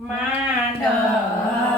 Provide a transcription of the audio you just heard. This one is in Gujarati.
માંડવડે